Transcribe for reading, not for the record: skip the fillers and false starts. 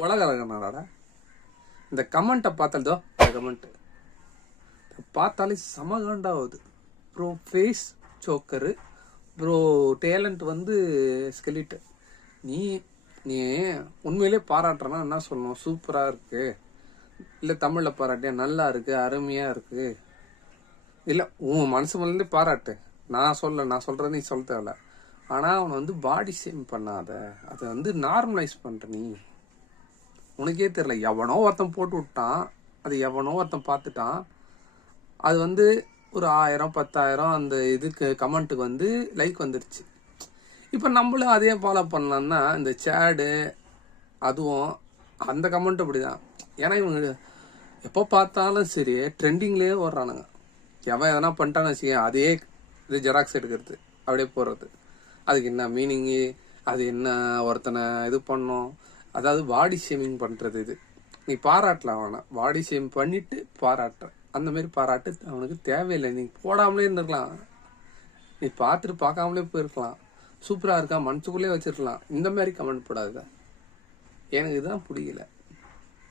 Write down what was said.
உலகடா இந்த கமெண்ட்டை பார்த்ததோ கமெண்ட் பார்த்தாலே சமகாண்டாகுது ப்ரோ. ஃபேஸ் சோக்கரு ப்ரோ, டேலண்ட் வந்து ஸ்கெலிட்டு. நீ நீ உண்மையிலே பாராட்டுறனா என்ன சொல்லணும்? சூப்பராக இருக்கு, இல்லை தமிழில் பாராட்டியா நல்லா இருக்கு, அருமையாக இருக்கு, இல்லை உன் மனசு மேலே பாராட்டு. நான் சொல்கிறது நீ சொல்ல தேவையில்ல. ஆனால் அவனை வந்து பாடி ஷேம் பண்ணாத, அதை வந்து நார்மலைஸ் பண்ணுற. நீ உனக்கே தெரியல, எவனோ ஒருத்தன் போட்டு விட்டான், அது எவனோ ஒருத்தன் பார்த்துட்டான், அது வந்து ஒரு 1000 10,000 அந்த இதுக்கு கமெண்ட்டுக்கு வந்து லைக் வந்துருச்சு. இப்போ நம்மளும் அதே ஃபாலோ பண்ணலான்னா இந்த சேடு அதுவும் அந்த கமெண்ட் அப்படிதான். ஏன்னா இவங்க எப்போ பார்த்தாலும் சரி ட்ரெண்டிங்லேயே ஓடுறானுங்க. எவன் எதனா பண்ணிட்டான்னு வச்சுக்கேன், அதே இது ஜெராக்ஸ் எடுக்கிறது அப்படியே போடுறது. அதுக்கு என்ன மீனிங்கு, அது என்ன ஒருத்தனை இது பண்ணும், அதாவது பாடி ஷேமிங் பண்ணுறது. இது நீ பாராட்டலாம், அவனை பாடி ஷேம் பண்ணிட்டு பாராட்டுற அந்த மாதிரி பாராட்டு அவனுக்கு தேவையில்லை. நீ போடாமலே இருந்திருக்கலாம், நீ பார்த்துட்டு பார்க்காமலே போயிருக்கலாம், சூப்பராக இருக்கா மனசுக்குள்ளே வச்சிருக்கலாம். இந்த மாதிரி கமெண்ட் போடாத, எனக்கு இதுதான் பிடிக்கல.